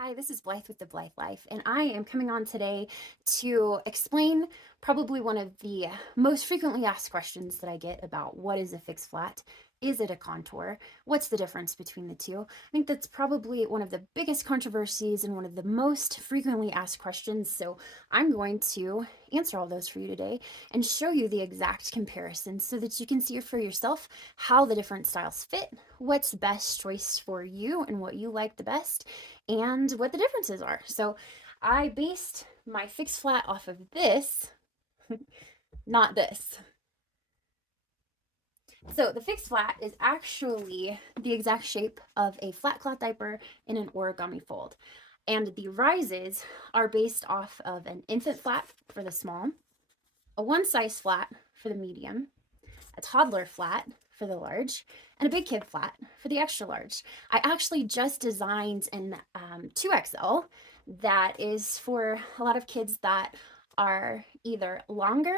Hi, this is Blythe with the Blythe Life, and I am coming on today to explain probably one of the most frequently asked questions that I get about what is a fixed flat? Is it a contour? What's the difference between the two? I think that's probably one of the biggest controversies and one of the most frequently asked questions. So I'm going to answer all those for you today and show you the exact comparison so that you can see for yourself how the different styles fit, what's best choice for you and what you like the best, and what the differences are. So I based my fixed flat off of this, not this. So the fixed flat is actually the exact shape of a flat cloth diaper in an origami fold. And the rises are based off of an infant flat for the small, a one size flat for the medium, a toddler flat for the large, and a big kid flat for the extra large. I actually just designed an 2XL that is for a lot of kids that are either longer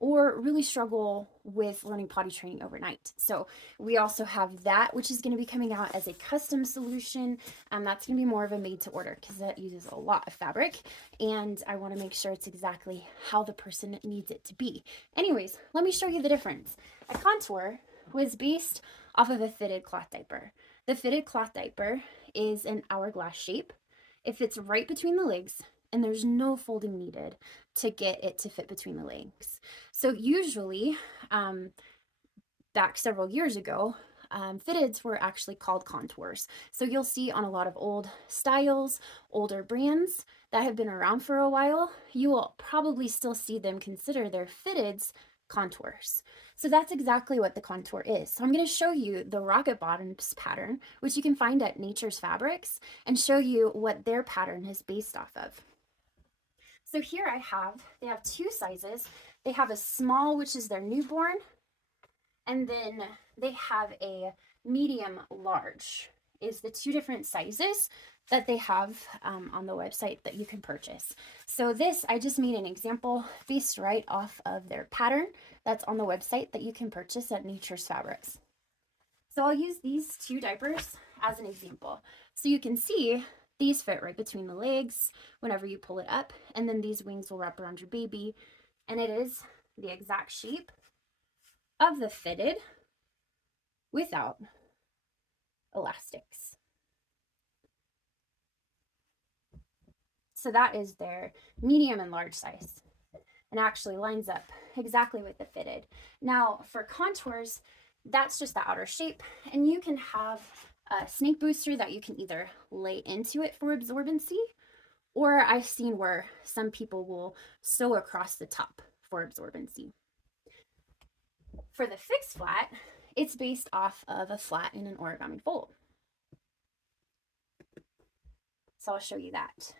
or really struggle with learning potty training overnight. So we also have that, which is going to be coming out as a custom solution. That's going to be more of a made to order because that uses a lot of fabric, and I want to make sure it's exactly how the person needs it to be. Anyways, let me show you the difference. A contour was based off of a fitted cloth diaper. The fitted cloth diaper is an hourglass shape. It fits right between the legs, and there's no folding needed to get it to fit between the legs. So usually, back several years ago, fitteds were actually called contours. So you'll see on a lot of old styles, older brands that have been around for a while, you will probably still see them consider their fitteds contours. So that's exactly what the contour is. So I'm going to show you the rocket bottoms pattern, which you can find at Nature's Fabrics, and show you what their pattern is based off of. So here they have two sizes. They have a small, which is their newborn, and then they have a medium large, is the two different sizes that they have on the website that you can purchase. So this, I just made an example based right off of their pattern that's on the website that you can purchase at Nature's Fabrics. So I'll use these two diapers as an example. So you can see these fit right between the legs whenever you pull it up, and then these wings will wrap around your baby, and it is the exact shape of the fitted without elastics. So that is their medium and large size, and actually lines up exactly with the fitted. Now for contours, that's just the outer shape, and you can have a snake booster that you can either lay into it for absorbency, or I've seen where some people will sew across the top for absorbency. For the fixed flat, it's based off of a flat in an origami fold. So I'll show you that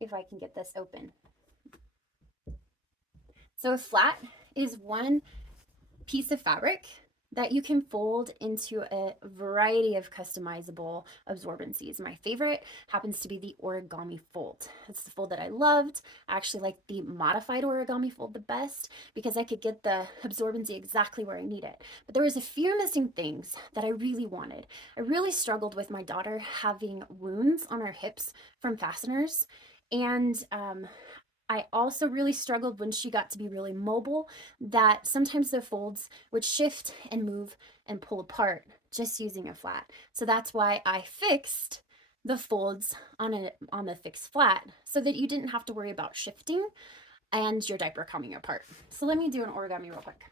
if I can get this open. So a flat is one piece of fabric that you can fold into a variety of customizable absorbencies. My favorite happens to be the origami fold. It's the fold that I loved. I actually like the modified origami fold the best because I could get the absorbency exactly where I need it. But there was a few missing things that I really wanted. I really struggled with my daughter having wounds on her hips from fasteners, and I also really struggled when she got to be really mobile, that sometimes the folds would shift and move and pull apart just using a flat. So that's why I fixed the folds on the fixed flat so that you didn't have to worry about shifting and your diaper coming apart. So let me do an origami real quick.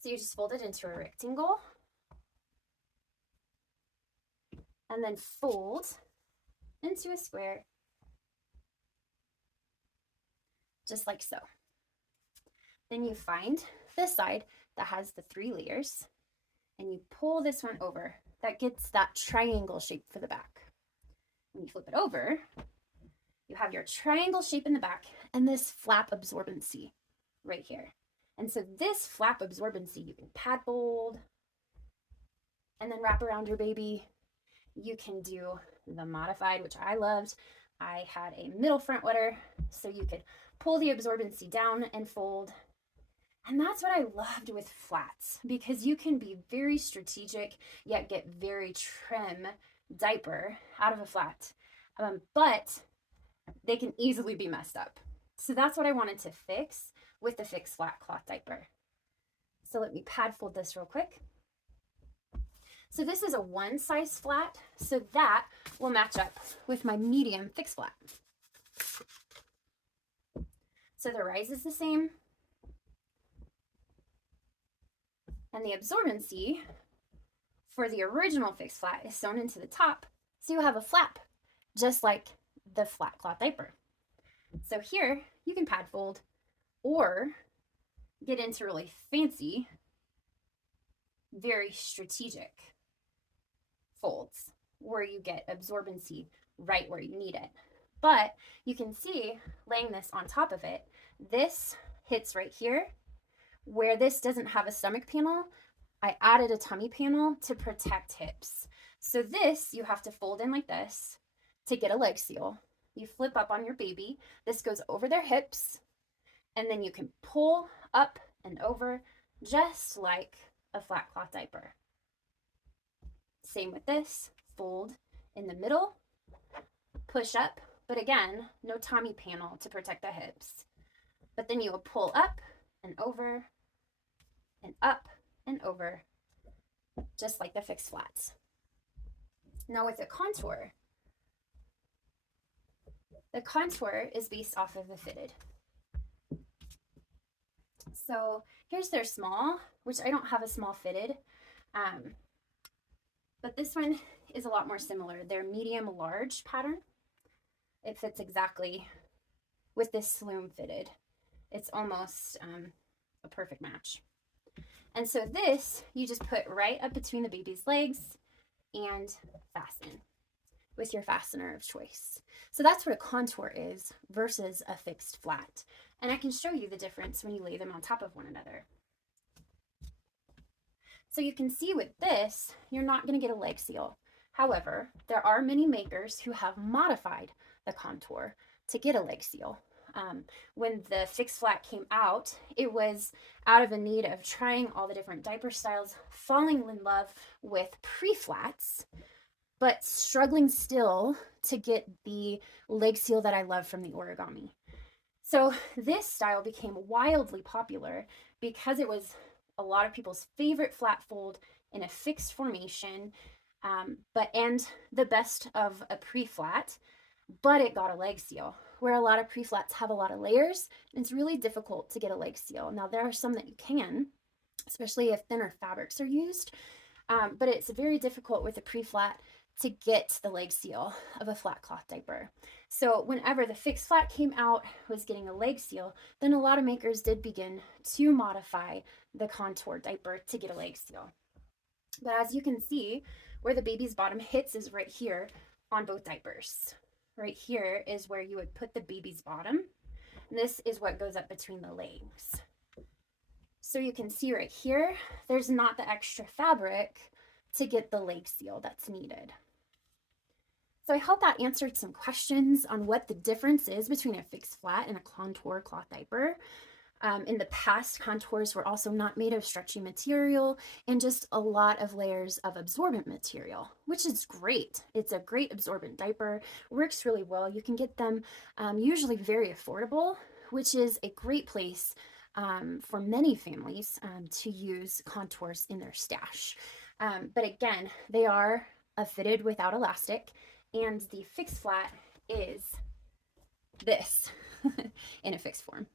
So you just fold it into a rectangle and then fold into a square, just like so. Then you find this side that has the 3 layers, and you pull this one over. That gets that triangle shape for the back. When you flip it over, you have your triangle shape in the back and this flap absorbency right here. And so this flap absorbency, you can pad fold and then wrap around your baby. You can do the modified, which I loved. I had a middle front wetter, so you could pull the absorbency down and fold. And that's what I loved with flats, because you can be very strategic, yet get very trim diaper out of a flat, but they can easily be messed up. So that's what I wanted to fix with the Fixed Flat Cloth Diaper. So let me pad fold this real quick. So this is a one size flat, so that will match up with my medium fixed flat. So the rise is the same, and the absorbency for the original fixed flat is sewn into the top, so you have a flap, just like the flat cloth diaper. So here you can pad fold or get into really fancy, very strategic folds where you get absorbency right where you need it. But you can see, laying this on top of it, this hits right here. Where this doesn't have a stomach panel, I added a tummy panel to protect hips. So this, you have to fold in like this to get a leg seal. You flip up on your baby. This goes over their hips, and then you can pull up and over just like a flat cloth diaper. Same with this, fold in the middle, push up, but again, no tummy panel to protect the hips. But then you will pull up and over and up and over, just like the fixed flats. Now with the contour is based off of the fitted. So here's their small, which I don't have a small fitted, but this one is a lot more similar. Their medium large pattern. It fits exactly with this Sloom fitted. It's almost a perfect match. And so this, you just put right up between the baby's legs and fasten with your fastener of choice. So that's what a contour is versus a fixed flat. And I can show you the difference when you lay them on top of one another. So you can see with this, you're not going to get a leg seal. However, there are many makers who have modified the contour to get a leg seal. When the fixed flat came out, it was out of a need of trying all the different diaper styles, falling in love with pre-flats, but struggling still to get the leg seal that I love from the origami. So this style became wildly popular because it was a lot of people's favorite flat fold in a fixed formation, and the best of a pre-flat, but it got a leg seal, where a lot of pre-flats have a lot of layers, and it's really difficult to get a leg seal. Now, there are some that you can, especially if thinner fabrics are used, but it's very difficult with a pre-flat to get the leg seal of a flat cloth diaper. So whenever the fixed flat came out, was getting a leg seal, then a lot of makers did begin to modify the contour diaper to get a leg seal. But as you can see, where the baby's bottom hits is right here on both diapers. Right here is where you would put the baby's bottom. And this is what goes up between the legs. So you can see right here, there's not the extra fabric to get the leg seal that's needed. So I hope that answered some questions on what the difference is between a fixed flat and a contour cloth diaper. In the past, contours were also not made of stretchy material and just a lot of layers of absorbent material, which is great. It's a great absorbent diaper, works really well. You can get them usually very affordable, which is a great place for many families to use contours in their stash. But again, they are a fitted without elastic, and the fixed flat is this in a fixed form.